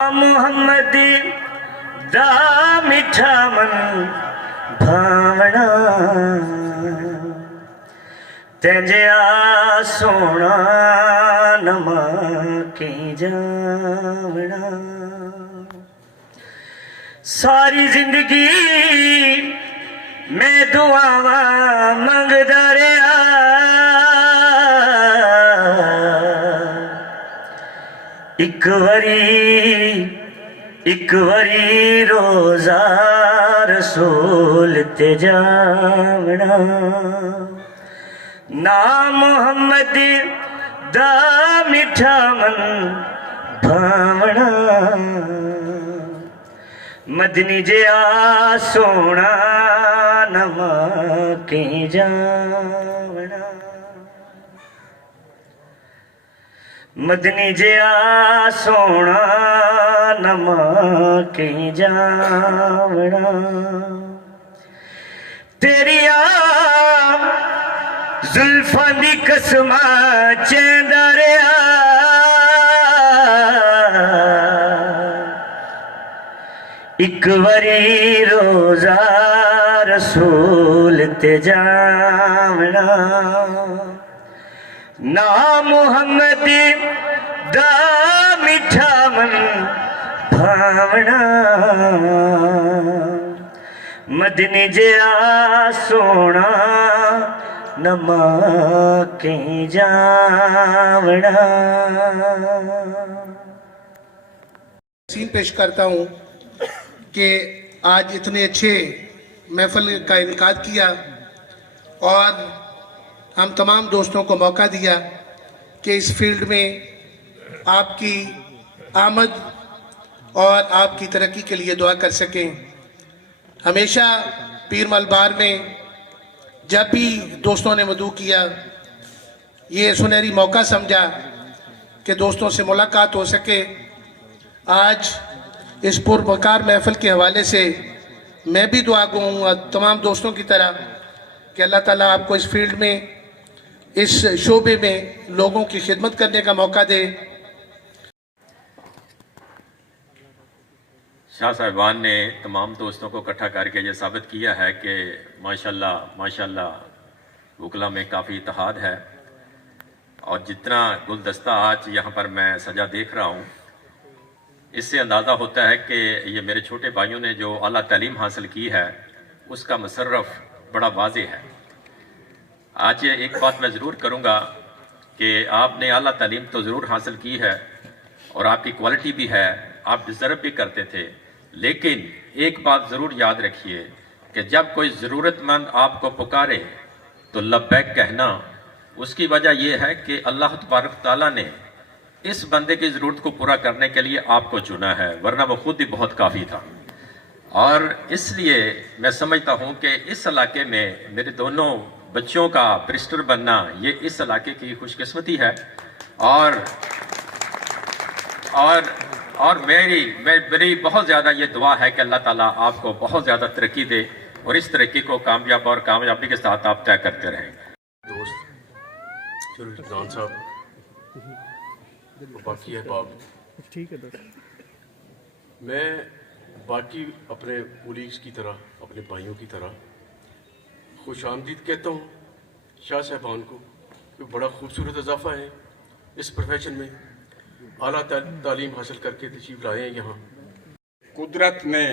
محمد دا میٹھا من بھاونا تینجیا سونا نما کی جاونا ساری زندگی میں دعاواں منگدا رہیا ایک وری روزہ رسول تے جاونا نام محمد دا میٹھا من بھاونا مدنی جیا سونا نما کی جاونا مدنی جیا سونا نما کی جاونا تیریا زلفاں دی قسماں چیندا رہیا ایک وری روزہ رسول تے جاونا نام محمد دا میٹھا من بھاونا مدنی جیا سونا نما کی جاونا سین پیش کرتا ہوں کہ آج اتنے اچھے محفل کا انعقاد کیا اور ہم تمام دوستوں کو موقع دیا کہ اس فیلڈ میں آپ کی آمد اور آپ کی ترقی کے لیے دعا کر سکیں۔ ہمیشہ پیر ملبار میں جب بھی دوستوں نے مدعو کیا یہ سنہری موقع سمجھا کہ دوستوں سے ملاقات ہو سکے۔ آج اس پروقار محفل کے حوالے سے میں بھی دعا گو ہوں تمام دوستوں کی طرح کہ اللہ تعالیٰ آپ کو اس فیلڈ میں اس شعبے میں لوگوں کی خدمت کرنے کا موقع دے۔ شاہ صاحبان نے تمام دوستوں کو اکٹھا کر کے یہ ثابت کیا ہے کہ ماشاءاللہ وکلا میں کافی اتحاد ہے، اور جتنا گلدستہ آج یہاں پر میں سجا دیکھ رہا ہوں اس سے اندازہ ہوتا ہے کہ یہ میرے چھوٹے بھائیوں نے جو اعلیٰ تعلیم حاصل کی ہے اس کا مصرف بڑا واضح ہے۔ آج ایک بات میں ضرور کروں گا کہ آپ نے اعلیٰ تعلیم تو ضرور حاصل کی ہے اور آپ کی کوالٹی بھی ہے، آپ ڈیزرو بھی کرتے تھے، لیکن ایک بات ضرور یاد رکھیے کہ جب کوئی ضرورت مند آپ کو پکارے تو لبیک کہنا۔ اس کی وجہ یہ ہے کہ اللہ تبارک تعالیٰ نے اس بندے کی ضرورت کو پورا کرنے کے لیے آپ کو چنا ہے، ورنہ وہ خود ہی بہت کافی تھا۔ اور اس لیے میں سمجھتا ہوں کہ اس علاقے میں میرے دونوں بچوں کا بریسٹر بننا یہ اس علاقے کی خوش قسمتی ہے، اور میری بہت زیادہ یہ دعا ہے کہ اللہ تعالیٰ آپ کو بہت زیادہ ترقی دے اور اس ترقی کو کامیاب اور کامیابی کے ساتھ آپ طے کرتے رہیں۔ دوست جان صاحب باقی احباب، میں باقی اپنے کولیگز کی طرح اپنے بھائیوں کی طرح خوش آمدید کہتا ہوں شاہ صاحبان کو، کہ بڑا خوبصورت اضافہ ہے اس پروفیشن میں، اعلیٰ تعلیم حاصل کر کے تشریف لائے ہیں یہاں۔ قدرت نے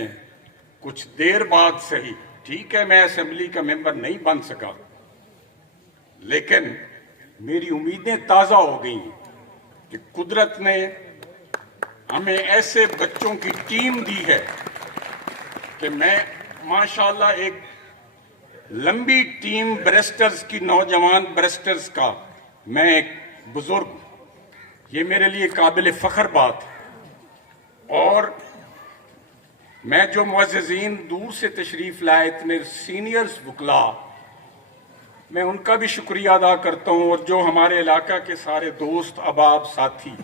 کچھ دیر بعد صحیح، ٹھیک ہے میں اسمبلی کا ممبر نہیں بن سکا، لیکن میری امیدیں تازہ ہو گئی کہ قدرت نے ہمیں ایسے بچوں کی ٹیم دی ہے کہ میں ماشاءاللہ ایک لمبی ٹیم بریسٹرز کی، نوجوان بریسٹرز کا میں ایک بزرگ ہوں، یہ میرے لیے قابل فخر بات ہے۔ اور میں جو معززین دور سے تشریف لائے اتنے سینئرز وکلا، میں ان کا بھی شکریہ ادا کرتا ہوں، اور جو ہمارے علاقہ کے سارے دوست احباب ساتھی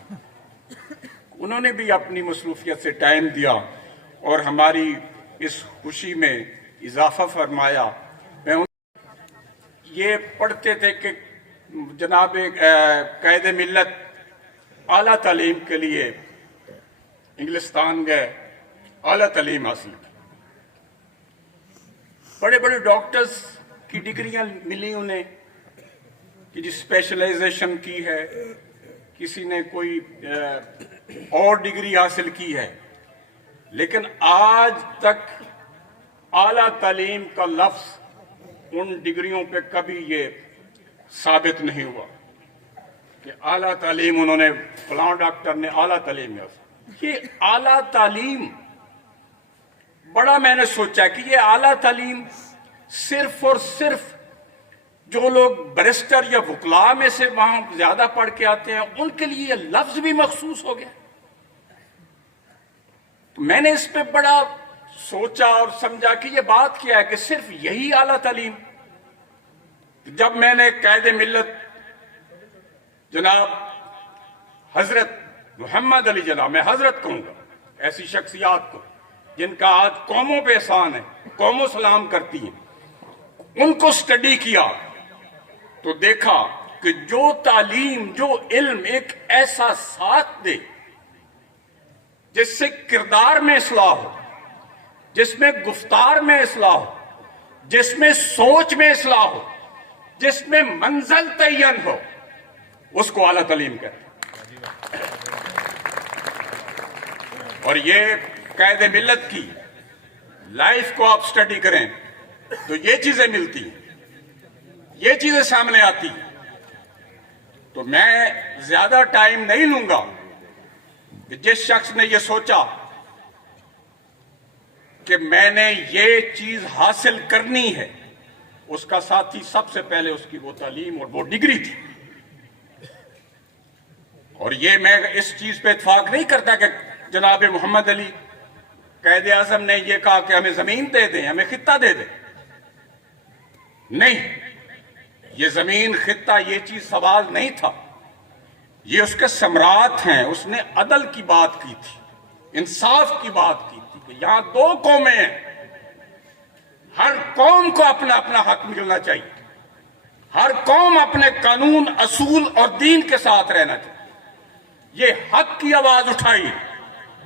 انہوں نے بھی اپنی مصروفیت سے ٹائم دیا اور ہماری اس خوشی میں اضافہ فرمایا۔ میں یہ پڑھتے تھے کہ جناب قائد ملت اعلیٰ تعلیم کے لیے इंग्लिस्तान गए, आला तालीम हासिल की, बड़े बड़े डॉक्टर्स की डिग्रियां मिली उन्हें कि जी स्पेशलाइजेशन की है, किसी ने कोई और डिग्री हासिल की है, लेकिन आज तक आला तालीम का लफ्ज उन डिग्रियों पे कभी ये साबित नहीं हुआ कि आला तालीम उन्होंने, फलां डॉक्टर ने आला तालीम हासिल। ये आला तालीम, बड़ा मैंने सोचा कि ये आला तालीम सिर्फ और सिर्फ जो लोग बैरिस्टर या वकला में से वहां ज्यादा पढ़ के आते हैं उनके लिए ये लफ्ज भी मखसूस हो गया। तो मैंने इस पे बड़ा सोचा और समझा कि ये बात क्या है कि सिर्फ यही आला तालीम। जब मैंने कायदे मिल्लत जनाब हजरत मोहम्मद अली जना, मैं हजरत कहूंगा ऐसी शख्सियात को जिनका आज कौमों पे एहसान है, कौमों सलाम करती हैं, उनको स्टडी किया तो देखा कि जो तालीम, जो इल्म एक ऐसा साथ दे जिससे किरदार में इस्लाह हो, जिसमें गुफ्तार में इस्लाह हो, जिसमें सोच में इस्लाह हो, जिसमें मंजिल तय्यन हो, उसको आला तालीम कहते हैं। और ये कायदे मिल्लत की लाइफ को आप स्टडी करें तो ये चीजें मिलती हैं, ये चीजें सामने आती हैं। तो मैं ज्यादा टाइम नहीं लूंगा कि जिस शख्स ने ये सोचा कि मैंने ये चीज हासिल करनी है, उसका साथी सबसे पहले उसकी वो तालीम और वो डिग्री थी। और ये मैं इस चीज पे इत्फाक नहीं करता कि जनाब मोहम्मद अली कायदे आज़म ने ये कहा कि हमें जमीन दे दें, हमें खित्ता दे दें। नहीं, ये जमीन खित्ता ये चीज सवाल नहीं था, ये उसके सम्राट हैं। उसने अदल की बात की थी, इंसाफ की बात की थी कि यहां दो कौमें हैं, हर कौम को अपना अपना हक मिलना चाहिए, हर कौम अपने कानून, असूल और दीन के साथ रहना चाहिए। ये हक की आवाज उठाई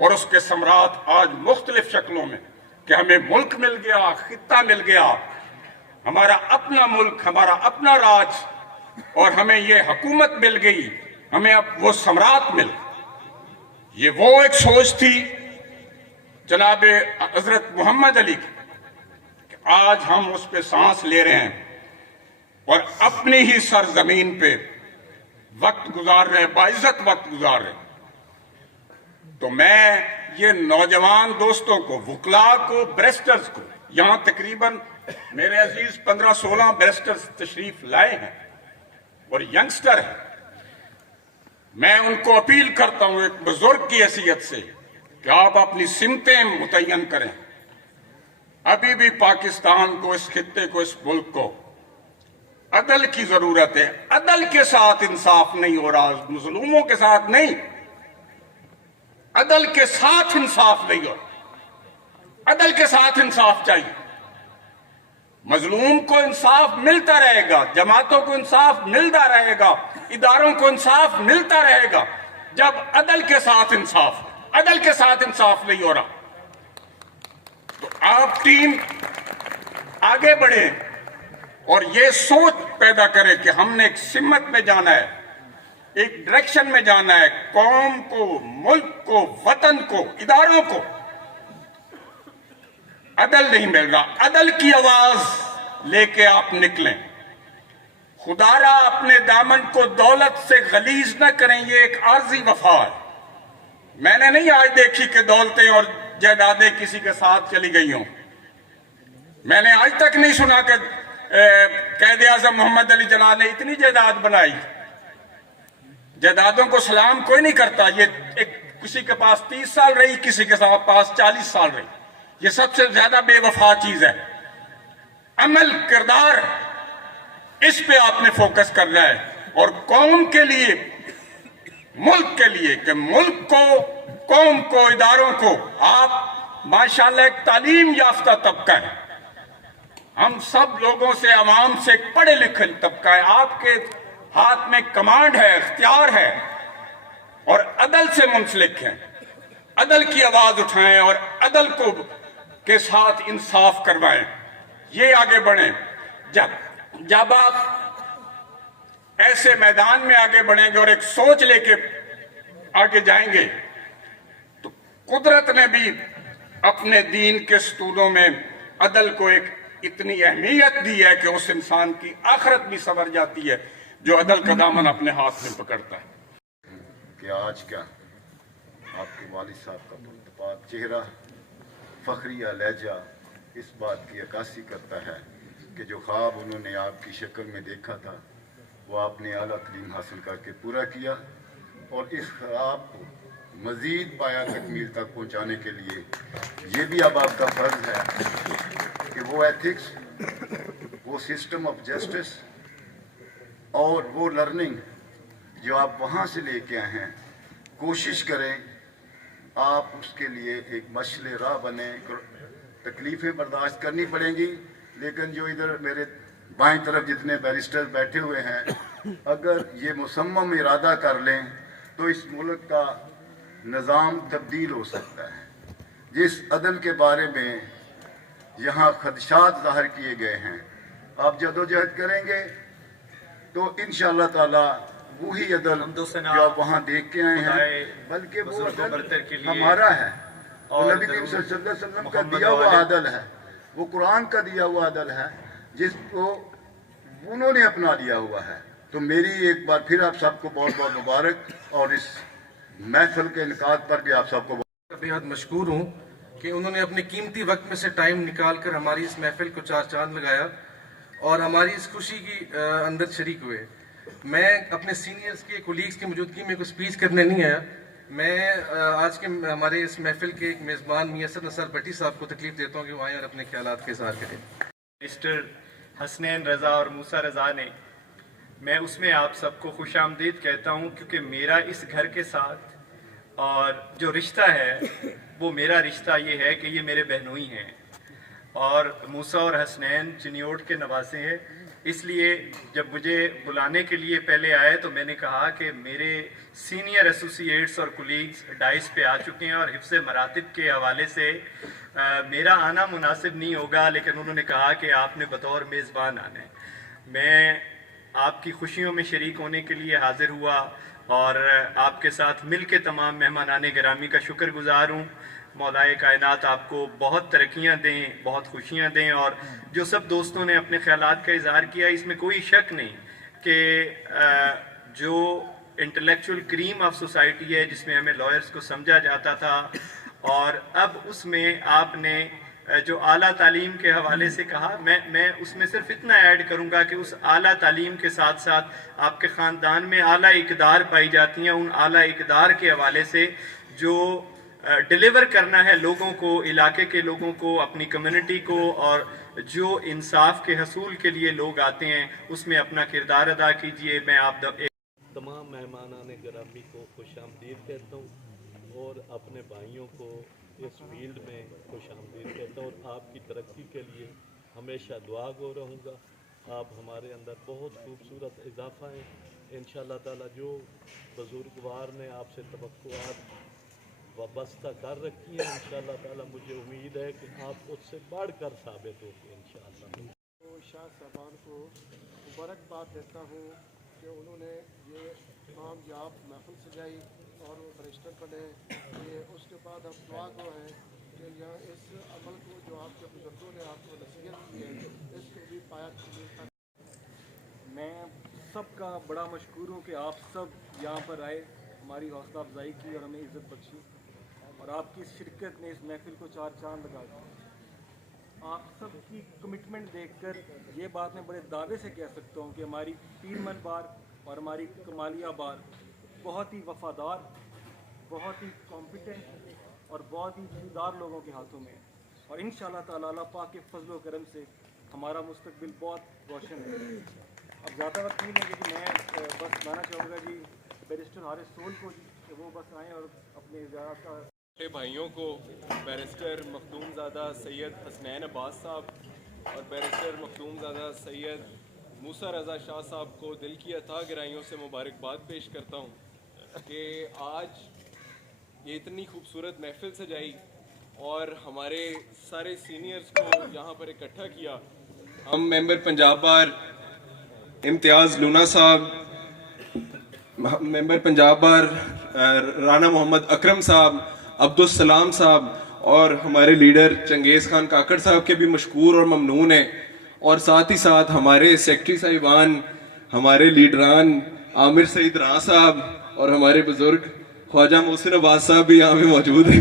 और उसके सम्राट आज मुख्तलिफ शक्लों में कि हमें मुल्क मिल गया, खित्ता मिल गया, हमारा अपना मुल्क, हमारा अपना राज, और हमें ये हुकूमत मिल गई, हमें अब वो सम्राट मिल। ये वो एक सोच थी जनाब हजरत मोहम्मद अली की कि आज हम उस पे सांस ले रहे हैं और अपनी ही सरजमीन पे वक्त गुजार रहे हैं, बाइज्जत वक्त गुजार रहे हैं। तो मैं ये नौजवान दोस्तों को, वकला को, बैरिस्टर्स को, यहां तकरीबन मेरे अजीज 15-16 बैरिस्टर्स तशरीफ लाए हैं और यंगस्टर हैं, मैं उनको अपील करता हूं एक बुजुर्ग की हैसियत से कि आप अपनी सिमतें मुतय्यन करें। अभी भी पाकिस्तान को, इस खित्ते को, इस मुल्क को अदल की जरूरत है। अदल के साथ इंसाफ नहीं हो रहा, मजलूमों के साथ नहीं, अदल के साथ इंसाफ नहीं हो रहा। अदल के साथ इंसाफ चाहिए। मजलूम को इंसाफ मिलता रहेगा, जमातों को इंसाफ मिलता रहेगा, इदारों को इंसाफ मिलता रहेगा जब अदल के साथ इंसाफ। अदल के साथ इंसाफ नहीं हो रहा। तो आप टीम आगे बढ़े और ये सोच पैदा करे कि हमने एक सिमत में जाना है, एक डायरेक्शन में जाना है। कौम को, मुल्क को, वतन को, इदारों को अदल नहीं मिल रहा। अदल की आवाज लेके आप निकलें। खुदारा अपने दामन को दौलत से गलीज न करें, ये एक आर्जी वफा है। मैंने नहीं आज देखी कि दौलतें और जायदादें किसी के साथ चली गई हों। मैंने आज तक नहीं सुना कि कायदे आज़म मोहम्मद अली जना ने इतनी जायदाद बनाई। जायदादों को सलाम कोई नहीं करता। ये एक किसी के पास 30 साल रही, किसी के पास 40 साल रही। ये सबसे ज्यादा बेवफा चीज है। अमल, किरदार, इस पे आपने फोकस करना है। और कौम के लिए, मुल्क के लिए, कि मुल्क को, कौम को, इदारों को, आप माशाल्लाह एक तालीम याफ्ता तबका है। हम सब लोगों से, अवाम से एक पढ़े लिखे तबका है। आपके हाथ में कमांड है, इख्तियार है और अदल से मुंसलिक है। अदल की आवाज उठाएं और अदल को के साथ इंसाफ करवाएं, ये आगे बढ़ें। जब आप ऐसे मैदान में आगे बढ़ेंगे और एक सोच लेके आगे जाएंगे तो कुदरत ने भी अपने दीन के स्तूलों में अदल को एक इतनी अहमियत दी है कि उस इंसान की आखिरत भी संवर जाती है जो अदल का दामन अपने हाथ में पकड़ता है। कि आज का आपके वालिद साहब का पुरतपाक चेहरा, फखरिया लहजा इस बात की अक्कासी करता है कि जो ख्वाब उन्होंने आपकी शक्ल में देखा था वो आपने आला तलीम हासिल करके पूरा किया, और इस ख्वाब को मज़ीद पाया तकमील तक पहुँचाने के लिए ये भी अब आपका फ़र्ज़ है कि वो एथिक्स, वो सिस्टम ऑफ जस्टिस और वो लर्निंग जो आप वहाँ से लेके आए हैं, कोशिश करें आप उसके लिए एक मशले राह बने। तकलीफ़ें बर्दाश्त करनी पड़ेंगी, लेकिन जो इधर मेरे बाएं तरफ जितने बैरिस्टर बैठे हुए हैं, अगर ये मुसम्मम इरादा कर लें तो इस मुल्क का निज़ाम तब्दील हो सकता है। जिस अदल के बारे में यहाँ खदशात ज़ाहिर किए गए हैं, आप जदोजहद करेंगे तो इंशाअल्लाह ताला वही अदल जो आप वहाँ देख के आए हैं, बल्कि वो अदल हमारा है, वो नबी करीम सल्लल्लाहु अलैहि वसल्लम का दिया हुआ अदल है, वो कुरान का दिया हुआ अदल है जिसको उन्होंने अपना लिया हुआ है। तो मेरी एक बार फिर आप सबको बहुत बहुत मुबारक, और इस महफिल के इनकाद पर भी आप सबको बेहद मशकूर हूँ कि उन्होंने अपने कीमती वक्त में से टाइम निकाल कर हमारी इस महफिल को चार चांद लगाया और हमारी इस खुशी की अंदर शरीक हुए। मैं अपने सीनियर्स के कोलीग्स की मौजूदगी में कोई स्पीच करने नहीं आया। मैं आज के हमारे इस महफिल के एक मेज़बान मियसर नसर भट्टी साहब को तकलीफ देता हूँ कि वो आएँ और अपने ख्यालात के इज़हार करें। मिस्टर हसनैन रज़ा और मूसा रज़ा ने, मैं उसमें आप सबको खुश आमदीद कहता हूँ, क्योंकि मेरा इस घर के साथ और जो रिश्ता है वो मेरा रिश्ता ये है कि ये मेरे बहनोई हैं, और मूसा और हसनैन चिन्योट के नवासे हैं। इसलिए जब मुझे बुलाने के लिए पहले आए तो मैंने कहा कि मेरे सीनियर एसोसिएट्स और कुलीग्स डाइस पे आ चुके हैं और हिफ्ज़ मरातिब के हवाले से मेरा आना मुनासिब नहीं होगा, लेकिन उन्होंने कहा कि आपने बतौर मेज़बान आना है। मैं आपकी खुशियों में शरीक होने के लिए हाजिर हुआ और आपके साथ मिल के तमाम मेहमानाने गिरामी का शुक्रगुजार हूँ। मौलाए कायनात आपको बहुत तरक्कियाँ दें, बहुत खुशियाँ दें, और जो सब दोस्तों ने अपने ख्यालात का इज़हार किया, इसमें कोई शक नहीं कि जो इंटेलेक्चुअल क्रीम ऑफ सोसाइटी है जिसमें हमें लॉयर्स को समझा जाता था, और अब उसमें आपने जो आला तालीम के हवाले से कहा, मैं उसमें सिर्फ इतना ऐड करूंगा कि उस आला तालीम के साथ साथ आपके ख़ानदान में आला इक़दार पाई जाती हैं। उन आला इक़दार के हवाले से जो डिलीवर करना है लोगों को, इलाके के लोगों को, अपनी कम्युनिटी को, और जो इंसाफ के हसूल के लिए लोग आते हैं उसमें अपना किरदार अदा कीजिए। मैं आप तमाम मेहमानाने गिरामी को खुश आमदीद कहता हूँ और अपने भाइयों को इस फील्ड में खुश आमदीद कहता हूँ, और आपकी तरक्की के लिए हमेशा दुआ गो रहूँगा। आप हमारे अंदर बहुत खूबसूरत इजाफा है। इंशाअल्लाह ताला जो बुजुर्गवार ने आपसे तवक्कुआत वाबस्ता कर रखी है, इंशाअल्लाह ताला मुझे उम्मीद है कि आप उससे बढ़कर साबित होंगे इंशाअल्लाह। तो शाह साहबान को मुबारकबाद देता हूँ कि उन्होंने ये कामयाब महफिल सजाई और वो बैरिस्टर बने। ये उसके बाद हम दुआ को हैं कि यहाँ इस अमल को जो आपके बुजुर्गों ने आपको नसीहत की है, इसको भी पाया। मैं सबका बड़ा मशकूर हूँ कि आप सब यहाँ पर आए, हमारी हौसला अफजाई की और हमें इज़्ज़त बख्शी, और आपकी शिरकत ने इस महफिल को चार चांद लगा दिया। आप सब की कमिटमेंट देखकर ये बात मैं बड़े दावे से कह सकता हूँ कि हमारी पीरमन बार और हमारी कमालिया बार बहुत ही वफादार, बहुत ही कॉम्पिटेंट और बहुत ही ईमानदार लोगों के हाथों में है, और इंशाअल्लाह ताला अल्लाह पाक के फजल व करम से हमारा मुस्तकबिल बहुत रोशन है। अब ज़्यादा वक्त नहीं लेंगे कि मैं बस गाना चाहूँगा जी बैरिस्टर हारिस सोल को जी कि वो बस आएँ और अपने इजाज़त का भाइयों को, बैरिस्टर मखदूमज़ादा सैयद हसनैन अब्बास साहब और बैरिस्टर मखदूमज़ादा सैयद मूसा रज़ा शाह साहब को दिल की अता गहराइयों से मुबारकबाद पेश करता हूँ कि आज ये इतनी खूबसूरत महफिल सजाई और हमारे सारे सीनियर्स को यहाँ पर इकट्ठा किया। हम मेंबर पंजाब बार इम्तियाज़ लूना साहब, मेंबर पंजाब बार राना मोहम्मद अकरम साहब, अब्दुल सलाम साहब और हमारे लीडर चंगेज़ खान काकड़ साहब के भी मशकूर और ममनून हैं। और साथ ही साथ हमारे सेक्रेटरी साहिबान, हमारे लीडरान आमिर सईद रां साहब और हमारे बुजुर्ग ख्वाजा मोहसिन अब्बास साहब भी यहाँ पे मौजूद हैं।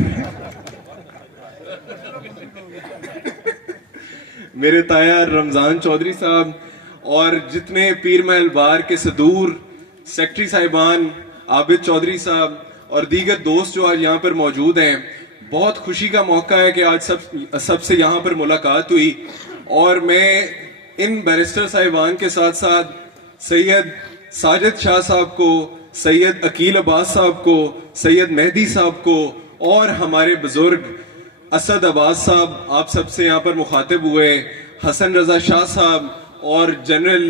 मेरे ताया रमज़ान चौधरी साहब और जितने पीर महल बार के सदूर सेक्रेटरी साहिबान, आबिद चौधरी साहब और दीगर दोस्त जो आज यहाँ पर मौजूद हैं। बहुत खुशी का मौका है कि आज सबसे यहाँ पर मुलाकात हुई और मैं इन बैरिस्टर साहिबान के साथ साथ सैयद साजिद शाह साहब को, सैयद अकील अब्बास साहब को, सैयद मेहदी साहब को और हमारे बुजुर्ग असद अब्बास साहब आप सबसे यहाँ पर मुखातिब हुए, हसन रजा शाह साहब और जनरल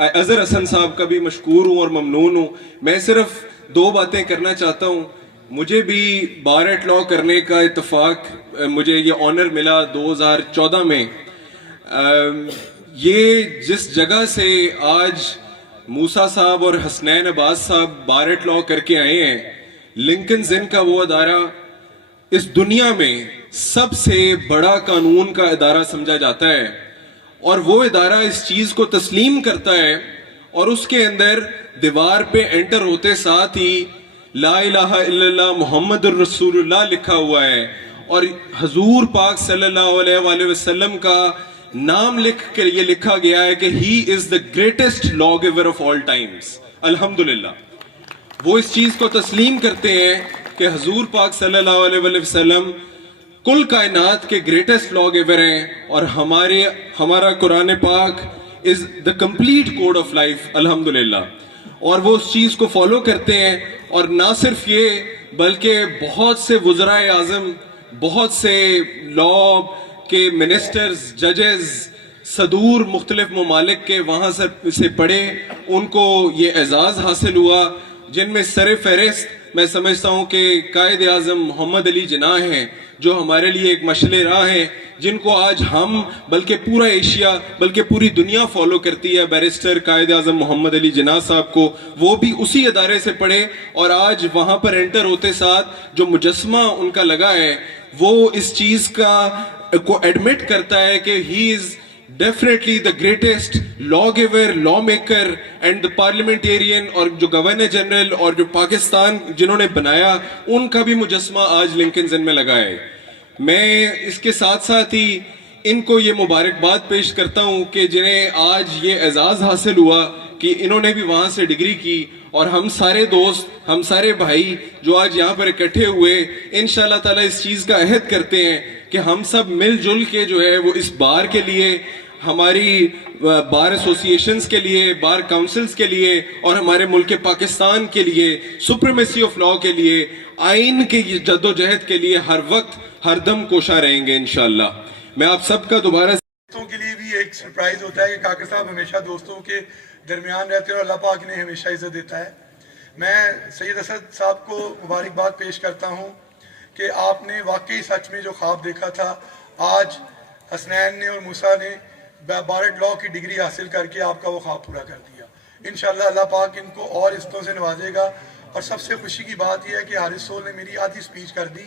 अजहर हसन साहब का भी मशकूर हूँ और ममनून हूँ। मैं सिर्फ 2 बातें करना चाहता हूँ। मुझे भी बार एट लॉ करने का इत्तेफाक, मुझे ये ऑनर मिला 2014 में। ये जिस जगह से आज मूसा साहब और हसनैन अब्बास साहब बार एट लॉ करके आए हैं, लिंकन्स इन का वो अदारा इस दुनिया में सबसे बड़ा कानून का इदारा समझा जाता है और वो इदारा इस चीज को तस्लीम करता है और उसके अंदर दीवार पे एंटर होते साथ ही ला इलाहा इल्लल्लाह मुहम्मदुर रसूलुल्लाह लिखा हुआ है और हजूर पाक सल्लल्लाहु अलैहि वसल्लम का नाम लिख के ये लिखा गया है कि he is the greatest law giver of all times. अल्हम्दुलिल्लाह वो इस चीज को तस्लीम करते हैं कि हजूर पाक सल्लल्लाहु अलैहि वसल्लम कुल कायनात के ग्रेटेस्ट लॉ गिवर हैं और हमारा कुरान पाक is the complete code of life अल्हम्दुलिल्लाह। और वो उस चीज को फॉलो करते हैं और ना सिर्फ ये बल्कि बहुत से वज़राए आज़म, बहुत से लॉ के मिनिस्टर्स, जजेस सदूर मुख्तलिफ ममालिक के वहाँ से पढ़े, उनको ये एजाज़ हासिल हुआ जिनमें सर फहरिस्त मैं समझता हूँ कि कायद आज़म मोहम्मद अली जिन्ना हैं जो हमारे लिए एक मशले राह हैं, जिनको आज हम बल्कि पूरा एशिया बल्कि पूरी दुनिया फॉलो करती है। बैरिस्टर कायद आज़म मोहम्मद अली जिन्ना साहब को वो भी उसी अदारे से पढ़े और आज वहाँ पर एंटर होते साथ जो मुजस्मा उनका लगा है वो इस चीज़ को एडमिट करता है कि he is definitely the greatest law giver, law maker and the parliamentarian. और जो गवर्नर जनरल और जो पाकिस्तान जिन्होंने बनाया उनका भी मुजस्मा आज लिंकन्स इन में लगा है। मैं इसके साथ साथ ही इनको ये मुबारकबाद पेश करता हूँ कि जिन्हें आज ये एजाज़ हासिल हुआ कि इन्होंने भी वहाँ से डिग्री की और हम सारे दोस्त, हम सारे भाई जो आज यहाँ पर इकट्ठे हुए इंशाअल्लाह ताला इस चीज़ का अहद करते हैं कि हम सब मिलजुल के जो है वो इस बार के लिए, हमारी बार एसोसिएशंस के लिए, बार काउंसिल्स के लिए और हमारे मुल्क पाकिस्तान के लिए, सुप्रीमेसी ऑफ लॉ के लिए, आइन के जद्दोजहद के लिए हर वक्त हर दम कोशा रहेंगे इंशाअल्लाह। मैं आप सबका दोबारा दोस्तों के लिए भी एक सरप्राइज होता है कि काकर साहब हमेशा दोस्तों के दरमियान रहते हैं और अल्लाह पाक इन्हें हमेशा इज्जत देता है। मैं सैयद असद साहब को मुबारकबाद पेश करता हूँ कि आपने वाकई सच में जो ख्वाब देखा था, आज हसनैन ने और मूसा ने बार एट लॉ की डिग्री हासिल करके आपका वो ख्वाब पूरा कर दिया। इंशाअल्लाह अल्लाह पाक इनको और इज्जतों से नवाजेगा। और सबसे खुशी की बात यह है कि हारिस सोल ने मेरी आधी स्पीच कर दी।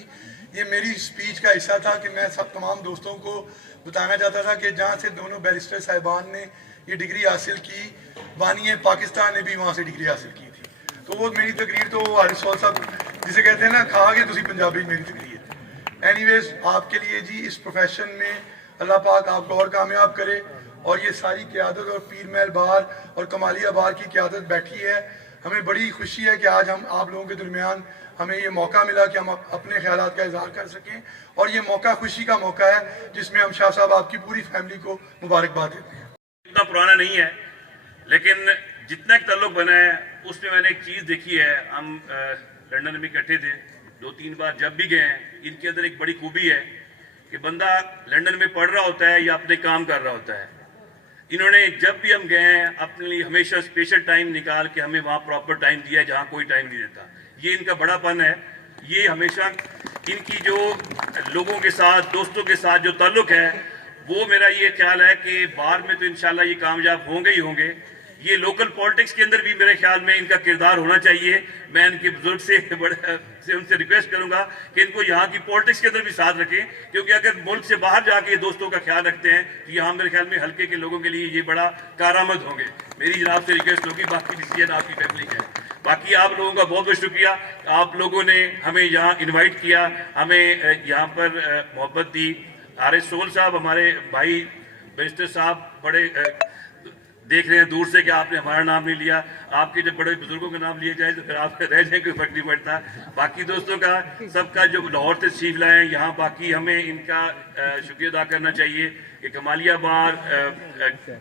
ये मेरी स्पीच का हिस्सा था कि मैं सब तमाम दोस्तों को बताना चाहता था कि जहाँ से दोनों बैरिस्टर साहिबान ने ये डिग्री हासिल की, बानी पाकिस्तान ने भी वहाँ से डिग्री हासिल की थी। तो वो मेरी तकरीर तो हारिस सोल साहब जिसे कहते हैं ना, खा के तुसी पंजाबी मेरी तकरीर है। एनीवेज आपके लिए जी इस प्रोफेशन में अल्लाह पाक आपको और कामयाब करे और ये सारी क़यादत और पीर महल बार और कमालिया बार की क़यादत बैठी है। हमें बड़ी खुशी है कि आज हम आप लोगों के दरमियान हमें ये मौका मिला कि हम अपने ख्यालात का इजहार कर सकें और ये मौका खुशी का मौका है जिसमें हम शाह साहब आपकी पूरी फैमिली को मुबारकबाद देते हैं। इतना पुराना नहीं है लेकिन जितना एक ताल्लुक बना है उसमें मैंने एक चीज़ देखी है। हम लंदन में इकट्ठे थे 2-3 बार, जब भी गए हैं इनके अंदर एक बड़ी खूबी है कि बंदा लंदन में पढ़ रहा होता है या अपने काम कर रहा होता है, इन्होंने जब भी हम गए हैं अपने लिए हमेशा स्पेशल टाइम निकाल के हमें वहाँ प्रॉपर टाइम दिया है जहाँ कोई टाइम नहीं देता। ये इनका बड़ापन है। ये हमेशा इनकी जो लोगों के साथ, दोस्तों के साथ जो ताल्लुक है, वो मेरा ये ख्याल है कि बाहर में तो इंशाल्लाह ये कामयाब होंगे ही होंगे। ये लोकल पॉलिटिक्स के अंदर भी मेरे ख्याल में इनका किरदार होना चाहिए। मैं इनके बुजुर्ग से उनसे रिक्वेस्ट करूंगा कि इनको यहाँ की पॉलिटिक्स के अंदर भी साथ रखें, क्योंकि अगर मुल्क से बाहर जाके दोस्तों का ख्याल रखते हैं तो यहाँ मेरे ख्याल में हल्के के लोगों के लिए ये बड़ा कारआमद होंगे। मेरी जनाब से रिक्वेस्ट होगी, बाकी डिसीजन आपकी फैमिली का है। बाकी आप लोगों का बहुत बहुत शुक्रिया, आप लोगों ने हमें यहाँ इन्वाइट किया, हमें यहाँ पर मोहब्बत दी। आरिफ सोल साहब, हमारे भाई बैरिस्टर साहब, बड़े देख रहे हैं दूर से कि आपने हमारा नाम नहीं लिया। आपके जब बड़े बुजुर्गों का नाम लिया जाए तो फिर आप रह जाए, कोई फर्क नहीं पड़ता। बाकी दोस्तों का सबका जो लाहौर से तशरीफ लाए हैं यहाँ, बाकी हमें इनका शुक्रिया अदा करना चाहिए कि कमालिया बार,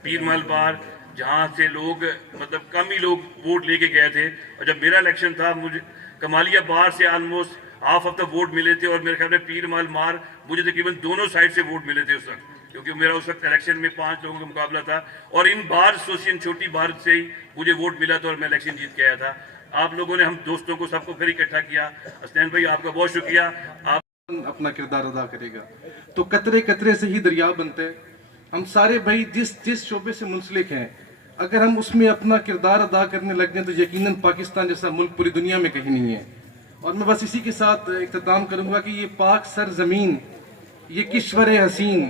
पीरमल बार, जहाँ से लोग मतलब कम ही लोग वोट लेके गए थे, और जब मेरा इलेक्शन था मुझे कमालिया बार से almost half of the vote मिले थे, और मेरे ख्याल में पीरमल मार मुझे तकरीबन दोनों साइड से वोट मिले थे उस वक्त, क्योंकि मेरा उस वक्त इलेक्शन में 5 लोगों का मुकाबला था। और इन बार एसोसिएशन छोटी भारत से ही मुझे वोट मिला था और मैं इलेक्शन जीत के आया था। आप लोगों ने हम दोस्तों को सबको फिर इकट्ठा किया। हसनैन भाई आपका बहुत शुक्रिया। आप अपना किरदार अदा करेगा तो कतरे कतरे से ही दरिया बनते हैं। हम सारे भाई जिस शोबे से मुंसलिक हैं, अगर हम उसमें अपना किरदार अदा करने लग जाए तो यकीनन पाकिस्तान जैसा मुल्क पूरी दुनिया में कहीं नहीं है। और मैं बस इसी के साथ इख्तिताम करूंगा कि ये पाक सरजमीन, ये किश्वर हसीन,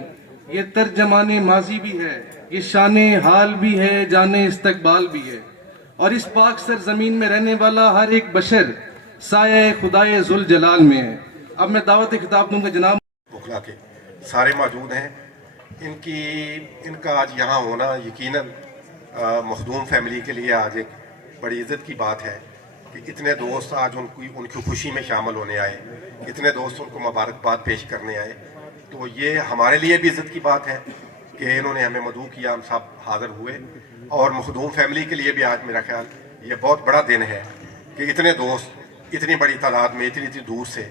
ये तर्जमाने माजी भी है, ये शाने हाल भी है, जाने इस्तकबाल भी है। और इस पाक सरजमीन में रहने वाला हर एक बशर साये खुदाए जुल जलाल में है। अब मैं दावत खिताब दूंगा जनाब वकला के सारे मौजूद हैं। इनका आज यहाँ होना यकीनन मखदूम फैमिली के लिए आज एक बड़ी इज़्ज़त की बात है कि इतने दोस्त आज उनकी खुशी में शामिल होने आए, इतने दोस्त उनको मुबारकबाद पेश करने आए। तो ये हमारे लिए भी इज़्ज़त की बात है कि इन्होंने हमें मदऊ किया, हम सब हाज़िर हुए। और मखदूम फैमिली के लिए भी आज मेरा ख्याल ये बहुत बड़ा दिन है कि इतने दोस्त इतनी बड़ी तादाद में इतनी दूर से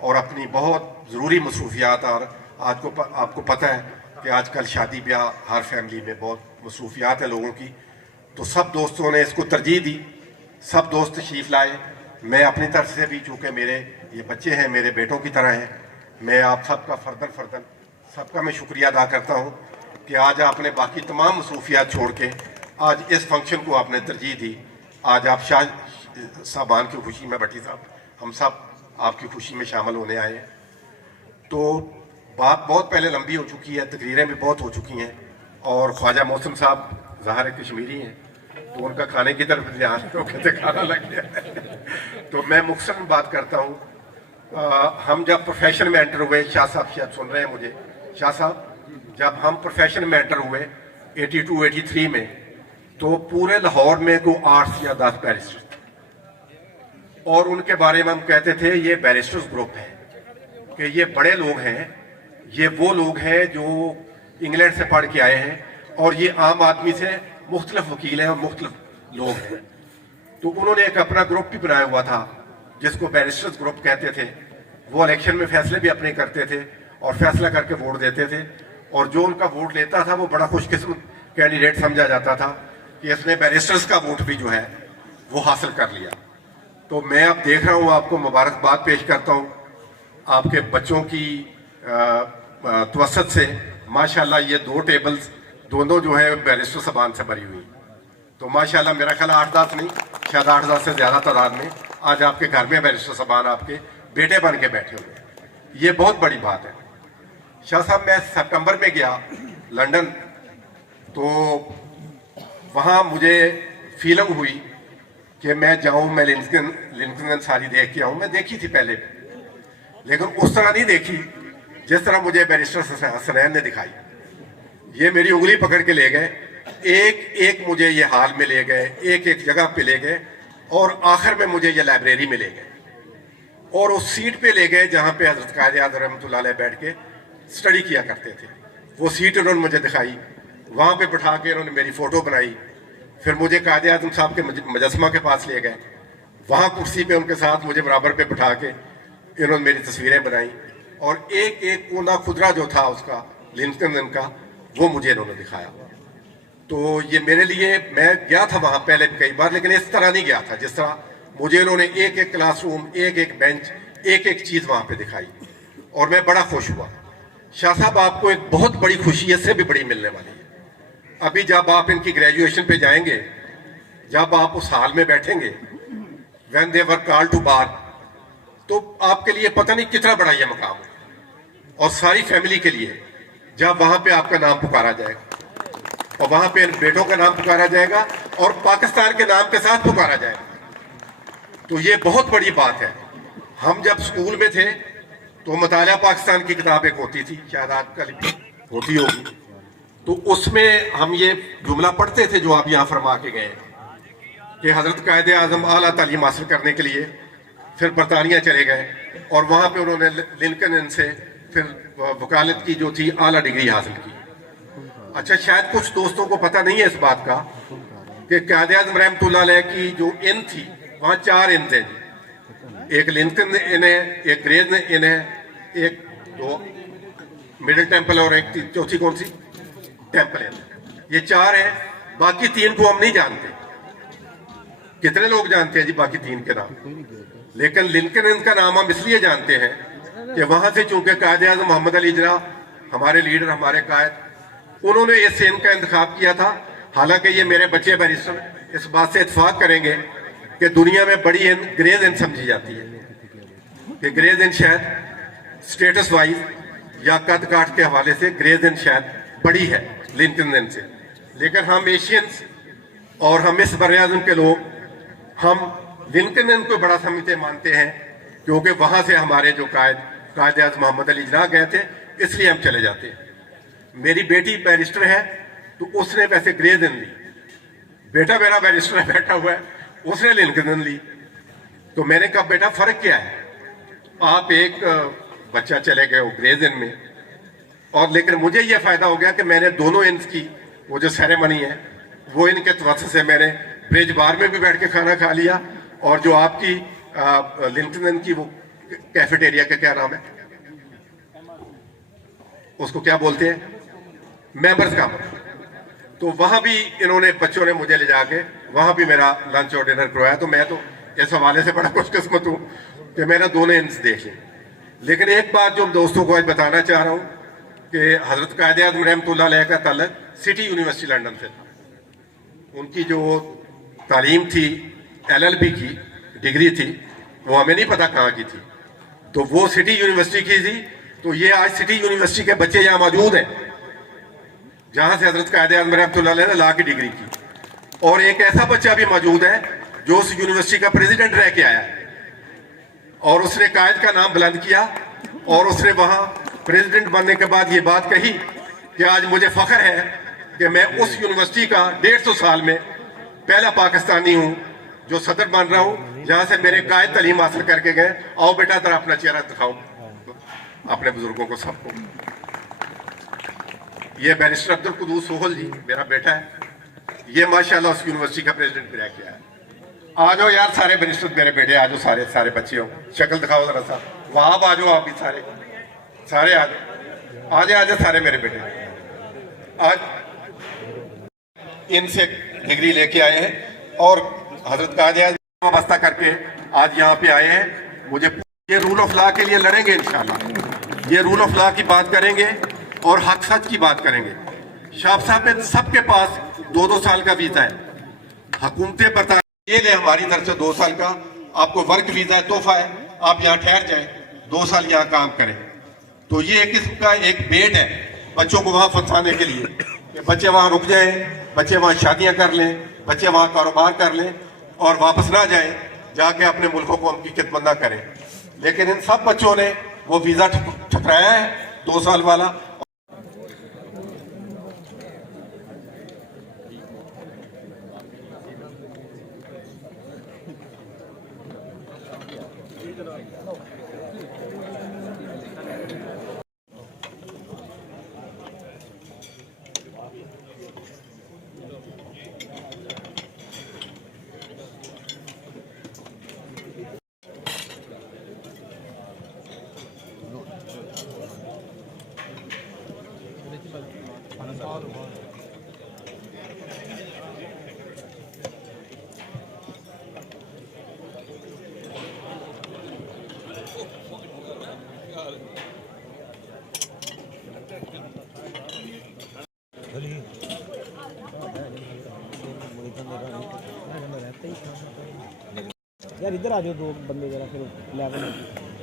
और अपनी बहुत ज़रूरी मसरूफियात, और आपको पता है कि आजकल शादी ब्याह हर फैमिली में बहुत मसरूफियात है लोगों की, तो सब दोस्तों ने इसको तरजीह दी, सब दोस्त तशरीफ़ लाए। मैं अपनी तरफ से भी, चूँकि मेरे ये बच्चे हैं मेरे बेटों की तरह हैं, मैं आप सबका फर्दन सबका मैं शुक्रिया अदा करता हूँ कि आज आपने बाकी तमाम मसरूफियात छोड़ के आज इस फंक्शन को आपने तरजीह दी। आज आप शाह साहबान की खुशी में, भट्टी साहब, हम सब आपकी खुशी में शामिल होने आए। तो बात बहुत पहले लंबी हो चुकी है, तकरीरें भी बहुत हो चुकी हैं, और ख्वाजा मोहसिन साहब ज़ाहिर कश्मीरी हैं तो उनका खाने की तरफ ध्यान तो कहते खाना लग गया। तो मैं मुख्तसर में बात करता हूँ। हम जब प्रोफेशन में एंटर हुए, शाह साहब शायद सुन रहे हैं मुझे, शाह साहब जब हम प्रोफेशन में एंटर हुए 82-83 में, तो पूरे लाहौर में को 8 या 10 बैरिस्टर थे, और उनके बारे में हम कहते थे ये बैरिस्टर्स ग्रुप है, कि ये बड़े लोग हैं, ये वो लोग हैं जो इंग्लैंड से पढ़ के आए हैं, और ये आम आदमी से मुख्तलिफ वकील हैं और मुख्तलिफ लोग हैं। तो उन्होंने एक अपना ग्रुप भी बनाया हुआ था जिसको बैरिस्टर्स ग्रुप कहते थे। वो इलेक्शन में फैसले भी अपने करते थे और फैसला करके वोट देते थे, और जो उनका वोट लेता था वो बड़ा खुशकिस्मत कैंडिडेट समझा जाता था कि इसने बैरिस्टर्स का वोट भी जो है वो हासिल कर लिया। तो मैं अब देख रहा हूँ, आपको मुबारकबाद पेश करता हूँ आपके बच्चों की तवसत से। माशाल्लाह ये 2 टेबल्स दोनों जो है बैरिस्टर साहबान से भरी हुई, तो माशाल्लाह मेरा ख्याल 8-10 नहीं, शायद 8-10 से ज़्यादा तादाद में आज आपके घर में बैरिस्टर साहबान आपके बेटे बन के बैठे हुए हैं। ये बहुत बड़ी बात है। शाह साहब, मैं सितंबर में गया लंदन, तो वहाँ मुझे फीलिंग हुई कि मैं जाऊँ, मैं लिंकन सारी देख के आऊँ। मैं देखी थी पहले, लेकिन उस तरह नहीं देखी जिस तरह मुझे बैरिस्टर हसनैन ने दिखाई। ये मेरी उंगली पकड़ के ले गए, एक मुझे ये हाल में ले गए, एक जगह पे ले गए, और आखिर में मुझे ये लाइब्रेरी में ले गए, और उस सीट पे ले गए जहाँ पे हज़रत कायद आज़म रहमतुल्लाह अलैह बैठ के स्टडी किया करते थे। वो सीट उन्होंने मुझे दिखाई, वहाँ पे बिठा के उन्होंने मेरी फ़ोटो बनाई। फिर मुझे कायद आज़म साहब के मुजस्समा के पास ले गए, वहाँ कुर्सी पे उनके साथ मुझे बराबर पे बिठा के इन्होंने मेरी तस्वीरें बनाई, और एक कोना खुदरा जो था उसका लिंकन का, वो मुझे इन्होंने दिखाया। تو یہ میرے لیے, میں گیا تھا وہاں پہلے بھی کئی بار, لیکن اس طرح نہیں گیا تھا جس طرح مجھے انہوں نے ایک ایک کلاس روم, ایک ایک بینچ, ایک ایک چیز وہاں پہ دکھائی, اور میں بڑا خوش ہوا. شاہ صاحب آپ کو ایک بہت بڑی خوشی اس سے بھی بڑی ملنے والی ہے. ابھی جب آپ ان کی گریجویشن پہ جائیں گے, جب آپ اس حال میں بیٹھیں گے, when they were called to bar, تو آپ کے لیے پتہ نہیں کتنا بڑا یہ مقام ہے, اور ساری فیملی کے لیے جب وہاں پہ آپ کا نام پکارا جائے گا, اور وہاں پہ ان بیٹوں کا نام پکارا جائے گا, اور پاکستان کے نام کے ساتھ پکارا جائے گا, تو یہ بہت بڑی بات ہے. ہم جب اسکول میں تھے تو مطالعہ پاکستان کی کتاب ایک ہوتی تھی, شاید آپ کا ہوتی ہوگی, تو اس میں ہم یہ جملہ پڑھتے تھے جو آپ یہاں فرما کے گئے کہ حضرت قائد اعظم اعلیٰ تعلیم حاصل کرنے کے لیے پھر برطانیہ چلے گئے, اور وہاں پہ انہوں نے لنکن ان سے پھر وکالت کی جو تھی اعلیٰ ڈگری حاصل کی. اچھا, شاید کچھ دوستوں کو پتہ نہیں ہے اس بات کا کہ قائد اعظم رحمۃ اللہ علیہ کی جو ان تھی, وہاں 4 ان تھے جی. ایک لنکن ان ہے, ایک گریز ان ہے, ایک دو مڈل ٹیمپل, اور ایک چوتھی کون سی, ٹیمپل ان. یہ 4 ہیں, باقی 3 کو ہم نہیں جانتے. کتنے لوگ جانتے ہیں جی باقی 3 کے نام؟ لیکن لنکن ان کا نام ہم اس لیے جانتے ہیں کہ وہاں سے چونکہ قائد اعظم محمد علی جناح ہمارے لیڈر, ہمارے قائد, انہوں نے اس ان کا انتخاب کیا تھا. حالانکہ یہ میرے بچے بیرسٹر اس بات سے اتفاق کریں گے کہ دنیا میں بڑی ان گریز ان سمجھی جاتی ہے, کہ گریز ان شاید سٹیٹس وائز یا قد کاٹ کے حوالے سے گریز ان شاید بڑی ہے لنکن ان سے. لیکن ہم ایشینز اور ہم اس بر اعظم کے لوگ, ہم لنکن ان کو بڑا سمجھتے مانتے ہیں, کیونکہ وہاں سے ہمارے جو قائد اعظم محمد علی جناح گئے تھے, اس لیے ہم چلے جاتے ہیں. میری بیٹی بیرسٹر ہے تو اس نے ویسے گریز ان لی, بیٹا میرا بیرسٹر ہے بیٹھا ہوا ہے, اس نے لنکن ان لی. تو میں نے کہا بیٹا فرق کیا ہے, آپ ایک بچہ چلے گئے ہو گریز ان میں, اور لیکن مجھے یہ فائدہ ہو گیا کہ میں نے دونوں انس کی وہ جو سیریمنی ہے وہ ان کے توسط سے میں نے برج بار میں بھی بیٹھ کے کھانا کھا لیا, اور جو آپ کی لنکن ان کی وہ کیفیٹیریا کا کیا نام ہے, اس کو کیا بولتے ہیں, ممبرز کا, تو وہاں بھی انہوں نے, بچوں نے مجھے لے جا کے وہاں بھی میرا لنچ اور ڈنر کروایا. تو میں تو اس حوالے سے بڑا خوش قسمت ہوں کہ میں نے دونوں انس دیکھ لیں. لیکن ایک بات جو دوستوں کو آج بتانا چاہ رہا ہوں کہ حضرت قائد اعظم رحمۃ اللہ علیہ کا تعلق سٹی یونیورسٹی لنڈن سے تھا. ان کی جو تعلیم تھی LLB کی ڈگری تھی, وہ ہمیں نہیں پتا کہاں کی تھی, تو وہ سٹی یونیورسٹی کی تھی. تو یہ آج سٹی یونیورسٹی کے بچے یہاں موجود ہیں جہاں سے حضرت قائد اعظم رحمۃ اللہ علیہ نے لا کی ڈگری کی, اور ایک ایسا بچہ بھی موجود ہے جو اس یونیورسٹی کا پریزیڈنٹ رہ کے آیا ہے, اور اس نے قائد کا نام بلند کیا, اور اس نے وہاں پریزیڈنٹ بننے کے بعد یہ بات کہی کہ آج مجھے فخر ہے کہ میں اس یونیورسٹی کا 150 سال میں پہلا پاکستانی ہوں جو صدر بن رہا ہوں, جہاں سے میرے قائد تعلیم حاصل کر کے گئے. آؤ بیٹا ذرا اپنا چہرہ دکھاؤ اپنے بزرگوں کو, سب کو. یہ بیرسٹر عبد القدوس سہل جی میرا بیٹا ہے, یہ ماشاءاللہ اس یونیورسٹی کا پریزیڈنٹ بھی رہ کے آیا. آ جاؤ یار سارے بیرسٹر میرے بیٹے, آ جاؤ سارے بچے ہو, شکل دکھاؤ ذرا سا, وہاں آ جاؤ آپ بھی سارے آ جاؤ سارے میرے بیٹے. آج ان سے ڈگری لے کے آئے ہیں اور حضرت قائد اعظم وابستہ کر کے آج یہاں پہ آئے ہیں. مجھے یہ رول آف لا کے لیے لڑیں گے انشاءاللہ, یہ رول آف لا کی بات کریں گے اور حق سچ کی بات کریں گے. شاہ صاحب میں سب کے پاس 2 سال کا ویزا ہے, حکومتیں برطانیہ یہ لے ہماری طرف سے 2 سال کا آپ کو ورک ویزا ہے, تحفہ ہے, آپ یہاں ٹھہر جائیں 2 سال یہاں کام کریں. تو یہ ایک قسم کا ایک بیٹ ہے بچوں کو وہاں پھنسانے کے لیے کہ بچے وہاں رک جائیں, بچے وہاں شادیاں کر لیں, بچے وہاں کاروبار کر لیں اور واپس نہ جائیں, جا کے اپنے ملکوں کو ہم کی خدمت نہ کریں. لیکن ان سب بچوں نے وہ ویزا ٹھکرایا ہے 2 سال والا. यार इधर आ जाओ दो बंदे जरा फिर लेवल